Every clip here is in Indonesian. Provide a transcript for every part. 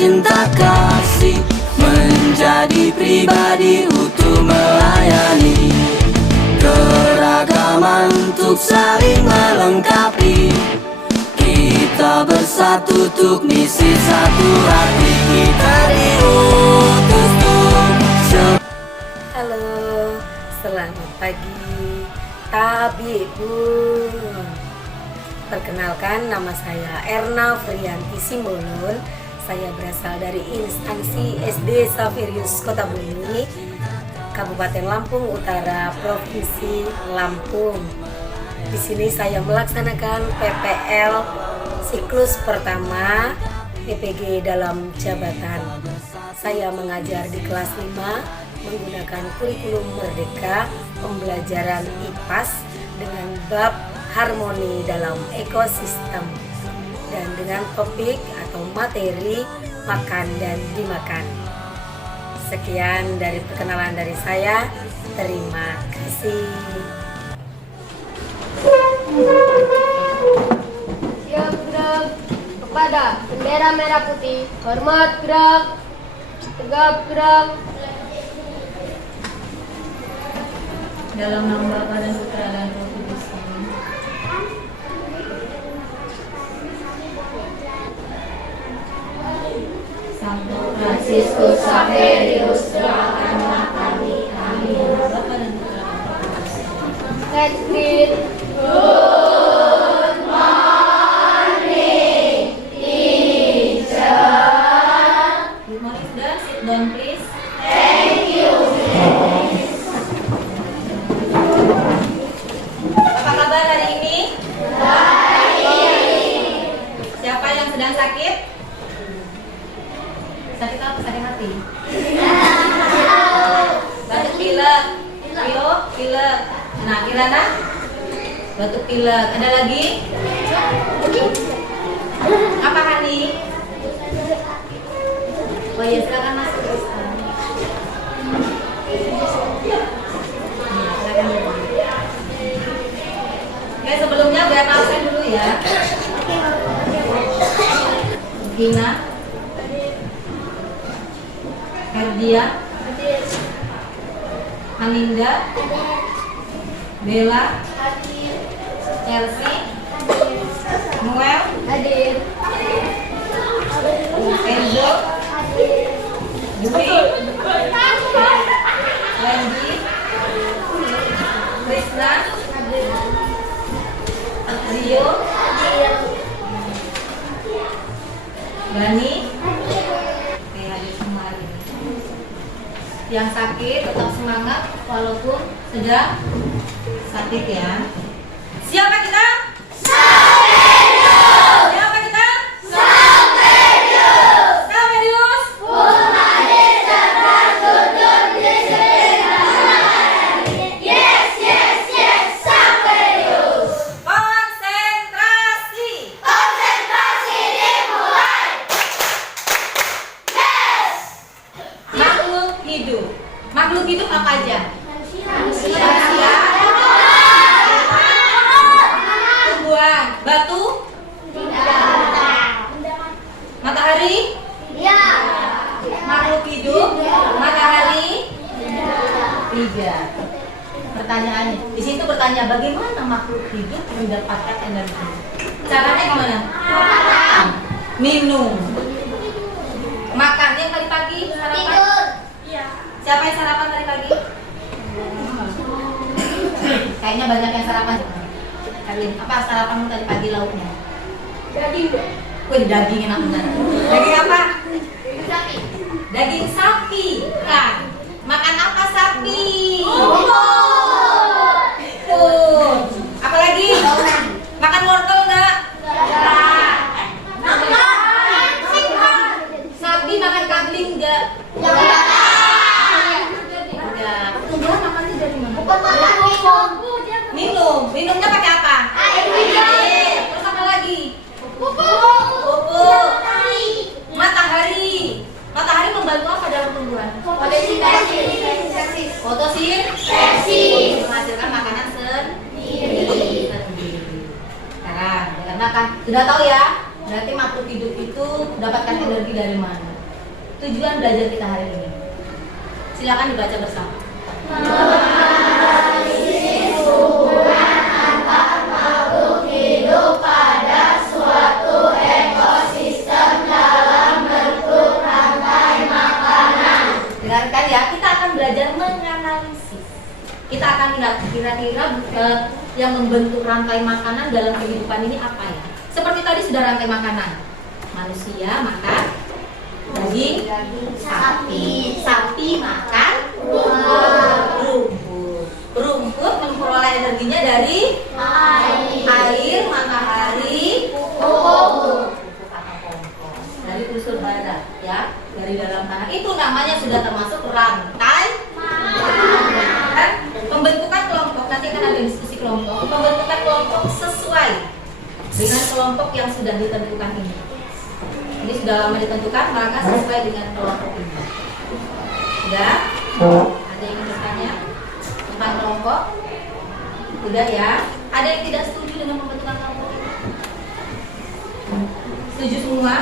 cinta kasih, menjadi pribadi utuh melayani, keragaman untuk saling melengkapi. Kita bersatu untuk misi satu hati, kita diutus untuk. Halo, selamat pagi Tabibun. Perkenalkan, nama saya Erna Frianti Simbolon. Saya berasal dari instansi SD Saverius Kota Bumi, Kabupaten Lampung Utara, Provinsi Lampung. Di sini saya melaksanakan PPL siklus pertama PPG dalam jabatan. Saya mengajar di kelas 5 menggunakan kurikulum Merdeka pembelajaran IPAS dengan bab harmoni dalam ekosistem dan dengan topik atau materi makan dan dimakan. Sekian dari perkenalan dari saya. Terima kasih. Siap gerak kepada bendera merah putih. Hormat gerak. Tegap gerak. Dalam nama Bapa dan Putra dan Roh Kudus. Sancto Franciscus Saverius, doakanlah kami. Amin. Bapa dan Putra dan Roh Kudus. Let's greet. Good morning, students. Sit down, please. Apa kabar hari ini? Baik. Siapa yang sedang sakit? Sakit apa? Sakit hati? Batuk pilek. Rio, pilek. Nah, Kirana? Batuk pilek. Ada lagi? Apa Hani? Oh iya, silakan masuk. Oke, sebelumnya biar absen dulu ya. Gina, Herdia, Haninda, Bella, Chelsea, Noel, Hadir. Enzo, Dwi, Wendy, Krisna, Rio, Bani. Oke, hadir semua hari ini. Yang sakit tetap semangat walaupun sedang sakit ya. Siapa kita? Siapa kita? Saverius. Konsentrasi. Makhluk hidup. Makhluk hidup apa aja? Manusia. Tumbuhan. Batu. Matahari. Makhluk hidup. Matahari. Tiga. Pertanyaannya, di situ bertanya bagaimana makhluk hidup mendapatkan energi? Caranya gimana? Minum. Makan. Yang tadi pagi sarapan? Siapa yang sarapan tadi pagi? Kayaknya banyak yang sarapan. Karlin, apa sarapanmu tadi pagi lauknya? Daging. Wih, daging enak benar. Daging apa? Sapi. Daging sapi. Kan? Makan apa sapi? Tuh. Apa lagi? Makan wortel enggak? Sapi makan kambing enggak? Enggak. Tumbuhan makannya dari mana? Minum. Minumnya pakai apa? Air. Terus apa lagi? Pupuk. Matahari. Matahari membantu apa dalam tumbuhan? Fotosintesis. Menghasilkan makanan sendiri. Sekarang, karena kan sudah tahu ya, berarti makhluk hidup itu mendapatkan energi dari mana? tujuan belajar kita hari ini? Silakan dibaca bersama. Dengarkan ya, kita akan belajar menganalisis. Kita akan lihat kira-kira yang membentuk rantai makanan dalam kehidupan ini apa ya? Seperti tadi sudah rantai makanan. Manusia makan daging sapi. Sapi makan rumput. Rumput memperoleh energinya dari air, matahari, pupuk atau kompos dari unsur hara ya, dari dalam tanah. Itu namanya sudah termasuk rantai makanan. Pembentukan kelompok, nanti akan ada diskusi kelompok. Pembentukan kelompok sesuai dengan kelompok yang sudah ditentukan ini. Ini sudah lama ditentukan, maka sesuai dengan kelompok ini. Sudah? Ada yang ingin bertanya tentang kelompok? Sudah ya? Ada yang tidak setuju dengan pembentukan kelompok ini? Setuju semua?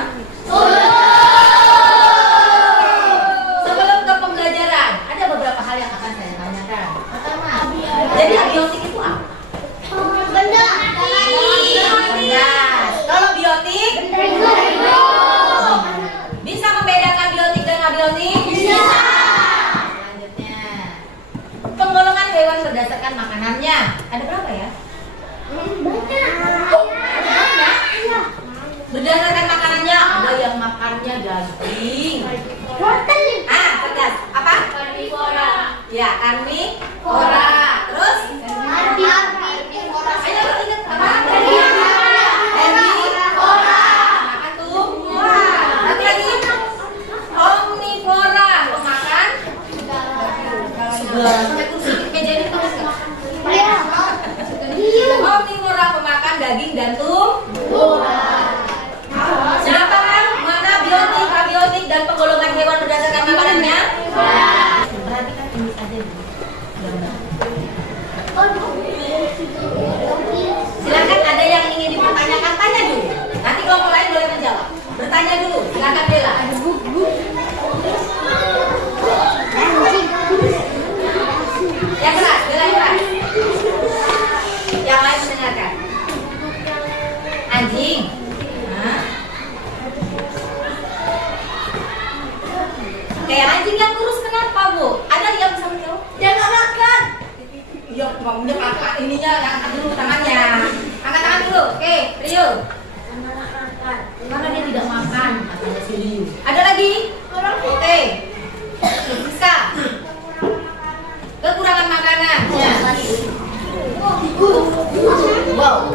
Sebelum ke pembelajaran, ada beberapa hal yang akan saya tanyakan. Pertama, jadi abiotik itu apa? Benda. Kalau biotik, bisa membedakan biotik dan abiotik? Bisa. Selanjutnya, penggolongan hewan berdasarkan makanannya. Ada berapa ya? Berdasarkan makanannya, ada yang makannya daging. Tegas. Apa? Karnivora. Ya, karnivora. Terus? Ayo ingat apa? Herbivora. Makan tumbuhan. Satu lagi. Omnivora. Pemakan segala. Sampai kursi meja ini panas nggak? Omnivora pemakan daging dan tumbuhan. Siapa kan? Mana biotik, abiotik dan penggolongan hewan berdasarkan makanannya? Perhatikan ini saja dulu. Silakan, ada yang ingin dipertanyakan, tanya dulu. Nanti kelompok lain boleh menjawab. Bertanya dulu. Silakan Bella. Yang keras, Bella yang keras. Yang lain mendengarkan. Anjing. Hah? Kayak anjing yang kurus kenapa, Bu? Ada yang bisa menjawab? Dia nggak makan. Iya, maunya kakak ininya yang angkat dulu tangannya. Angkat tangan dulu. Oke, Rio. Karena dia tidak makan, katanya si Rio. Ada lagi? Oke. Bisa. Kekurangan makanan. Ya. Wow.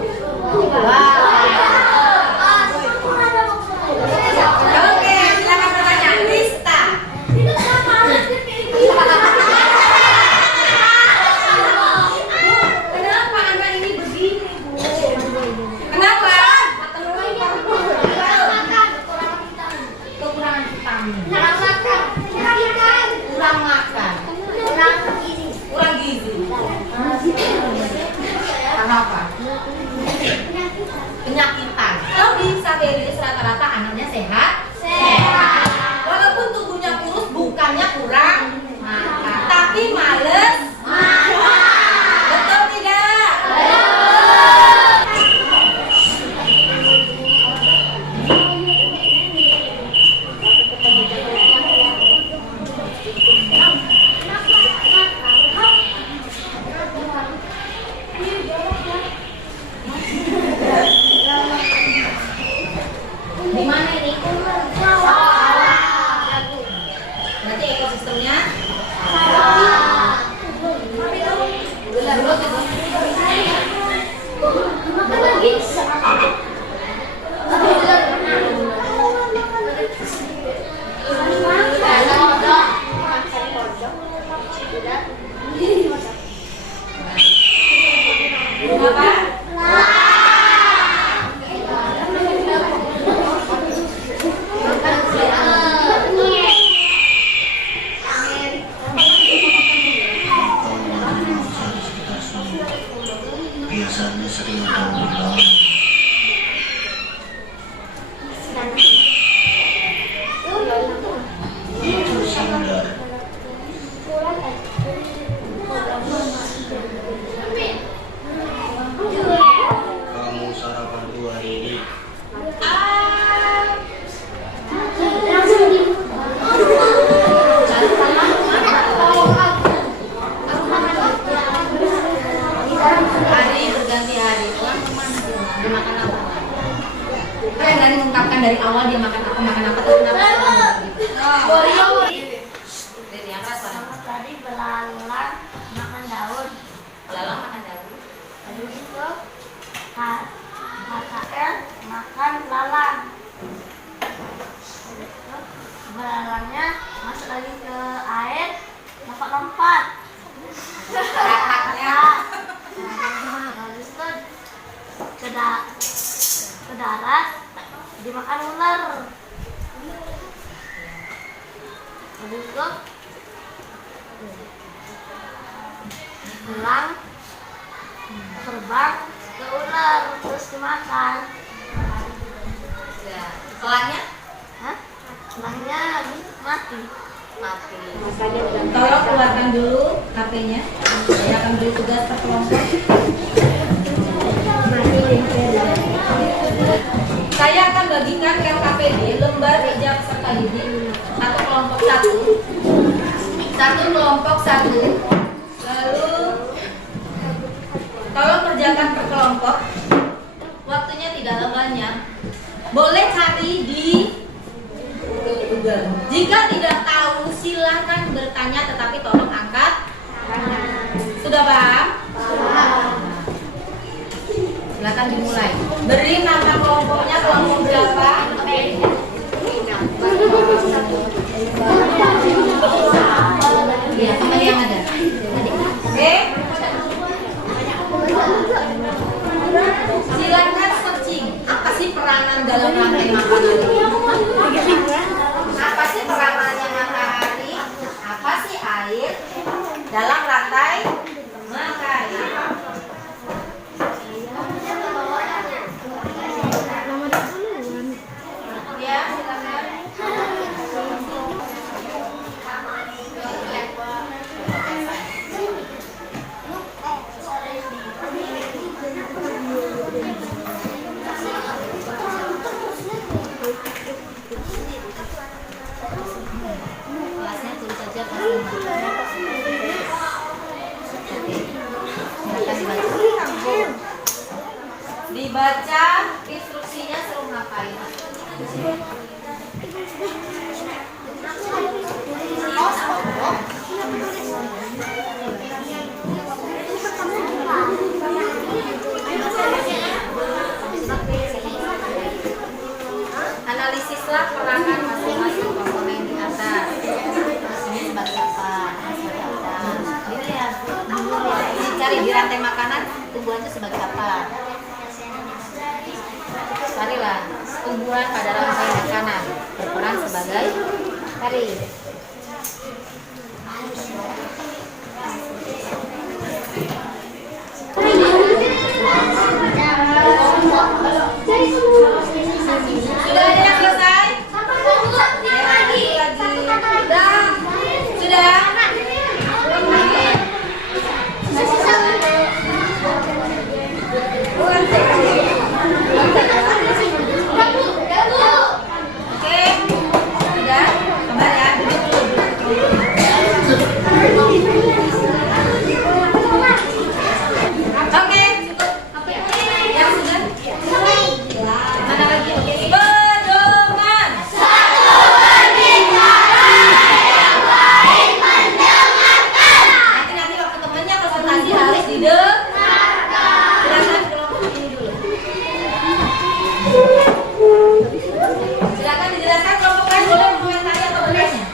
Oke, silakan bertanya. Rista. Kenapa anak ini begini, Bu? Kenapa? Kekurangan vitamin. Kurang makan. Kurang gizi. Karena apa? Penyakitan. Kalau di Saverius rata-rata anaknya sehat. Walaupun tubuhnya kurus, bukannya kurang makan, tapi males makan. Betul tidak? Di mana ini? Berarti ekosistemnya biasanya sering ada ulang singular. Kamu sarapan dulu hari ini? Hari berganti hari. Pulang kemana sih? Dia makan apa? Kan dari mengungkapkan dari awal dia makan apa, tapi kenapa sih? Dari yang keras mana? Tadi belalang makan daun. Belalang makan daun. Habis itu KKL makan lalang. Habis itu belalangnya masuk lagi ke air, lompat-lompat. Kakaknya. Habis itu ke darat dimakan ular. Habis itu pulang terbang ke ular terus dimakan. Ya. Setelahnya Hah? Ulangnya mati. mati. Tolong keluarkan dulu HP-nya. Saya akan beri tugas per kelompok. Saya akan bagikan LKPD, lembar ijab serta didik, satu kelompok satu. Lalu tolong kerjakan per kelompok. Waktunya tidak banyak. Boleh cari di Google. Jika tidak tahu silahkan bertanya, tetapi tolong angkat. Sudah paham? Silakan dimulai. Beri nama kelompoknya, kelompok berapa? Iya, sama yang ada. Oke. Silakan searching. Apa sih peranan dalam rantai makanan ini? Apa sih peranannya matahari? Apa sih air dalam rantai makanan? Ya, silakan. Kelasnya tulis saja dibaca instruksinya suruh ngapain? Analisislah peranan masing-masing komponen di atas. Ini sebagai apa? Dilihat. Ini cari di rantai makanan tumbuhan itu sebagai apa? Carilah tumbuhan pada rantai makanan berperan sebagai cari. Sudah ada yang selesai? Sudah? Oke, sudah? Kembali ya, duduk dulu. Oke, cukup. Yang sudah? Mana lagi? Oke, pedoman. Nanti waktu temennya konsultasi harus didengarkan. Silakan kelompok ini dulu. Silakan dijelaskan kelompok lain boleh mengomentari atau bertanya.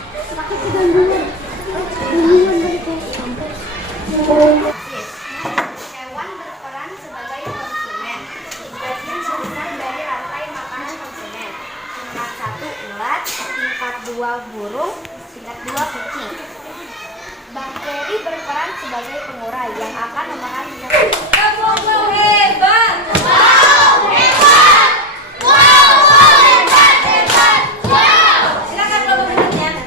Hewan berperan sebagai konsumen. Bagian sebesar dari rantai makanan konsumen. Tingkat 1 ulat, tingkat 2 burung, tingkat 2 kucing. Bakteri berperan sebagai pengurai yang akan memakan zat. Kelompok hebat. Silakan kelompok berikutnya.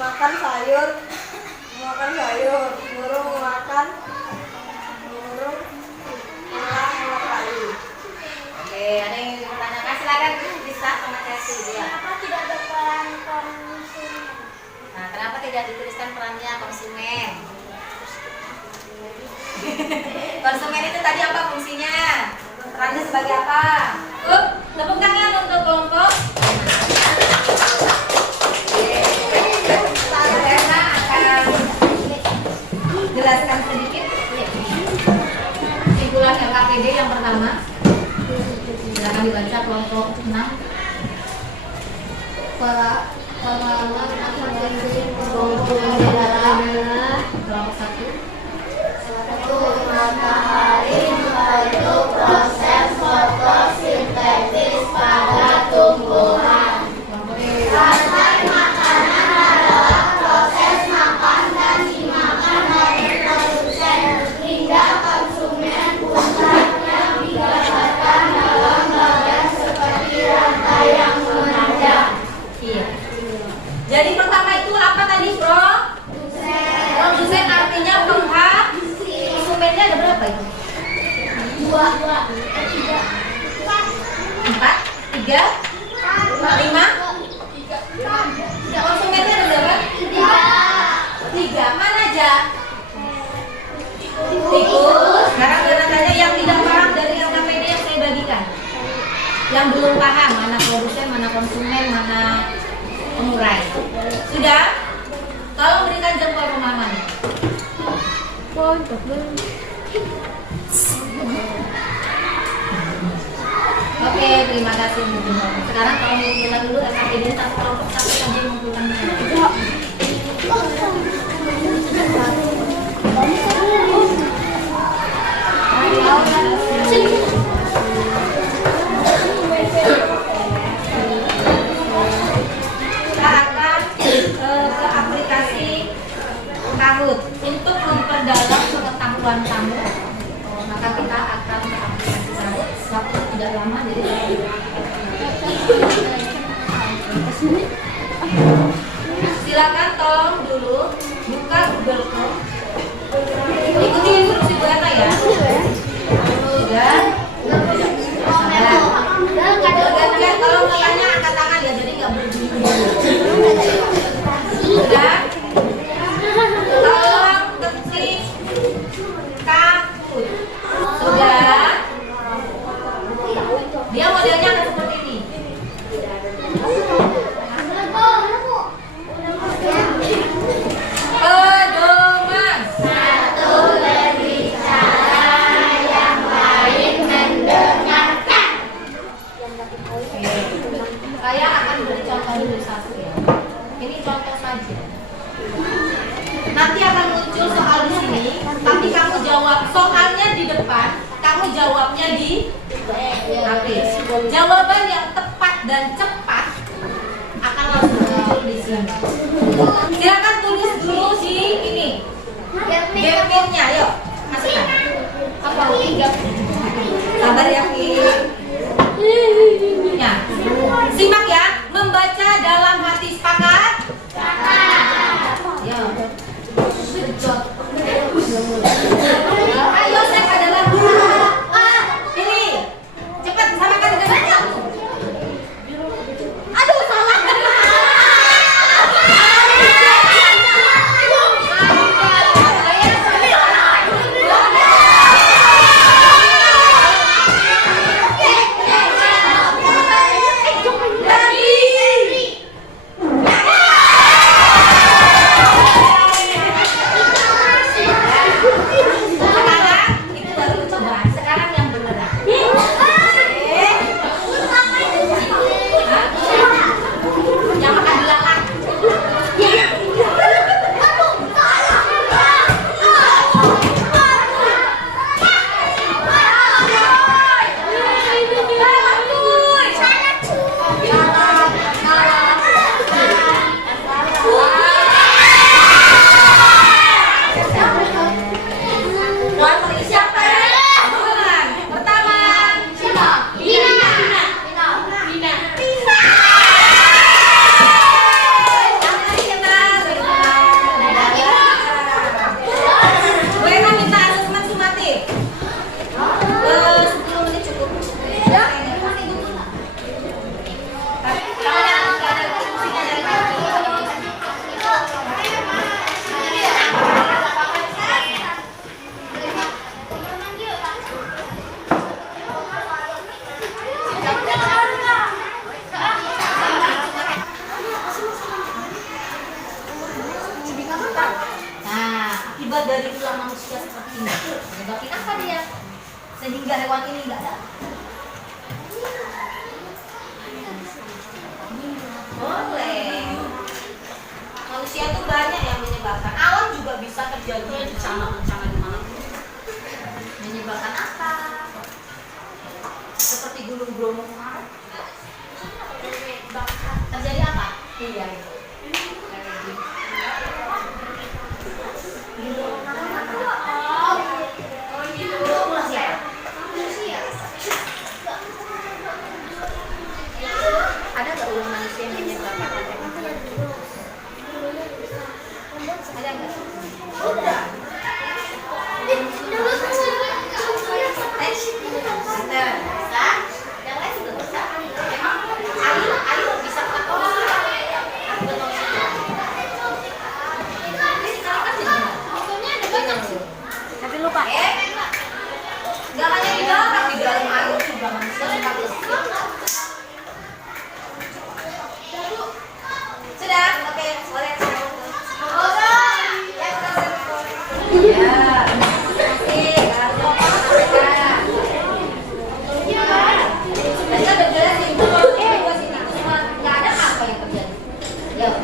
memakan sayur, burung memakan burung kayu. Oke, ada yang ingin bertanyakan? Silakan bisa sama Cesi dia. Kenapa tidak ada peran konsumen? Nah, kenapa tidak dituliskan perannya konsumen? Konsumen itu tadi apa fungsinya? Perannya sebagai apa? Tepuk tangan untuk kelompok. Saya akan jelaskan sedikit kesimpulan LKPD yang pertama. Silakan dibaca kelompok 6. Pengalaman akademik Kelompok 1. matahari membantu proses fotosintesis pada tumbuhan. Rantai makanan adalah proses makan dan dimakan oleh produsen hingga konsumen. Pusatnya digambarkan dalam bagian seperti rantai yang memanjang. Iya. Jadi pertama itu apa tadi, Bro? Produsen artinya penghasil. Konsumennya ada berapa itu? 2, 3, 4, 3, 5. Konsumennya ada berapa? 3. Mana aja? Tikus. Sekarang kita tanya yang tidak paham dari LKPD yang saya bagikan. Yang belum paham mana produsen, mana konsumen, mana pengurai. Sudah? Tolong berikan jempol pemahamannya. Oke, terima kasih. Sekarang kalau mengumpulkan dulu LKPD satu kelompok satu saja mengumpulkan. Kita akan ke aplikasi Kahoot untuk memperdalam pengetahuan kamu. Maka kita akan ke aplikasi Kahoot. Waktu tidak lama, jadi silakan tolong dulu buka Google Chrome. Ikuti instruksi Bu Erna ya. Dan kalau mau tanya angkat tangan ya, jadi nggak berdiri. Dan tolong ketik Kahoot. Sudah. Dia modelnya akan seperti ini. Pedoman. Satu, berbicara, yang lain mendengarkan. Saya akan beri contoh dulu satu ya. Ini contoh saja. Nanti akan muncul soal di sini, tapi kamu jawab soalnya di depan, kamu jawabnya di HP. Jawaban yang tepat dan cepat akan langsung muncul di sini. Silakan tulis dulu di ini. Game-nya, yuk masukkan. Apa? Sabar ya, Ki. Ya. Simak ya, membaca dalam hati sepakat. Ya. Ayo saya adalah guru. Pilih. Cepat samakan dengan kamu. Aduh, salah. akibat dari ulah manusia seperti ini? Menyebabkan apa dia? Sehingga hewan ini nggak ada. Boleh. Manusia itu banyak yang menyebabkan. Alam juga bisa terjadi bencana-bencana di mana. Menyebabkan apa? Seperti gunung Bromo kemarin. Terjadi apa? Iya. Ada nggak ulah manusia yang menyebabkan rantai makanan? Ada nggak? Udah. Ada. Bisa? Yang lain juga bisa. Emang air bisa melakukan Tapi lupa. nggak hanya di dalam air juga manusia suka bersih. Sudah, oke, boleh. Ya, kasih. Kalau sampaikan. Kita bergerak di dua sini cuma nggak ada apa yang terjadi. Yuk.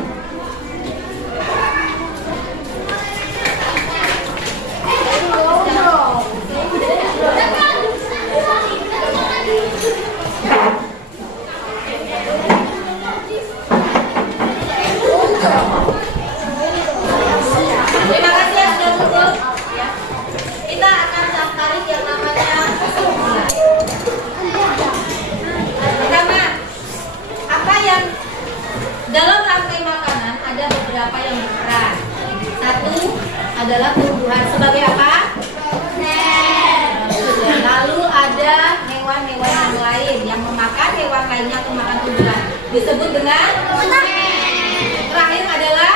Terima kasih yang sudah duduk. Ya. Kita akan tarik yang namanya kesimpulan. Pertama, apa yang dalam rantai makanan ada beberapa yang berperan. Satu adalah tumbuhan sebagai apa? Lalu ada hewan-hewan yang lain yang memakan hewan lainnya atau makan tumbuhan. Disebut dengan terakhir adalah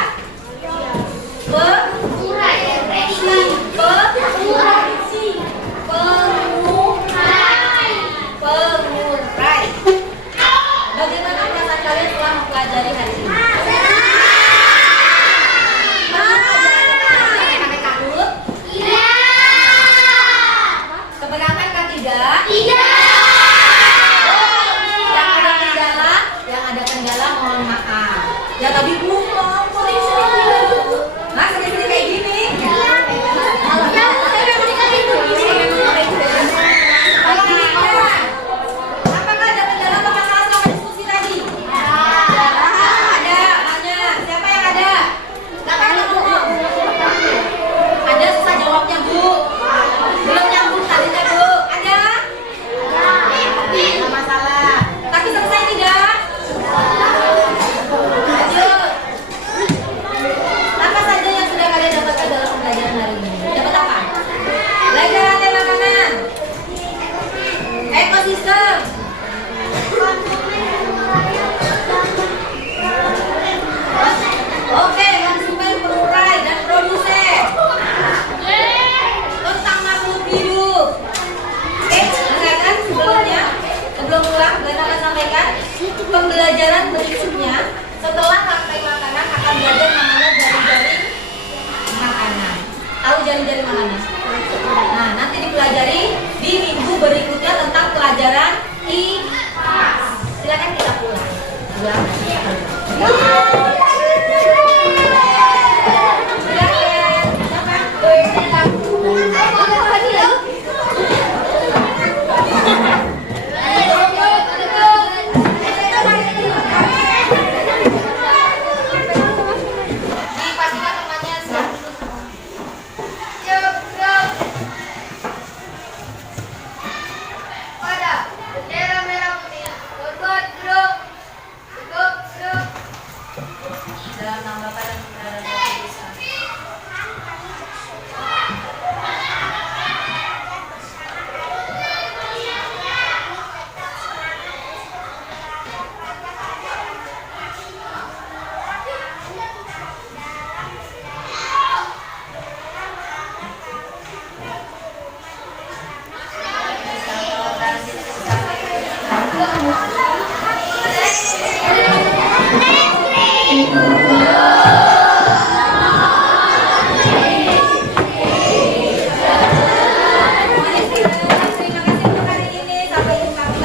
pengurai. Bagaimana perasaan kalian setelah mempelajari hari ini? Keberatan kan tidak? Yang ada kendala mohon maaf. Ya tadi nah sering-sering kayak gini. Apakah ada kendala atau masalah selama diskusi tadi? Ada, nanya. Siapa yang ada? Nggak ada ngomong. Ada susah jawabnya Bu. Belum nyambung tadinya Bu. Ada? Nggak masalah. Tapi selesai tidak? Lanjut. Apa saja yang sudah kalian dapatkan dalam pembelajaran hari ini? Dapat apa? Belajar rantai makanan, ekosistem, oke, konsumen, pengurai, dan produsen, tentang makhluk hidup. Oke, dengarkan sebelumnya, sebelum pulang, dan akan sampaikan pembelajaran berikutnya. Setelah rantai makanan akan belajar namanya jaring-jaring makanan. Tahu jaring-jaring makanan? Nah, nanti dipelajari di minggu berikutnya tentang pelajaran IPA. Silakan kita pulang. Dipastikan temannya siap Pada bendera merah putih. Berbuat duduk. Duduk.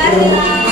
hari.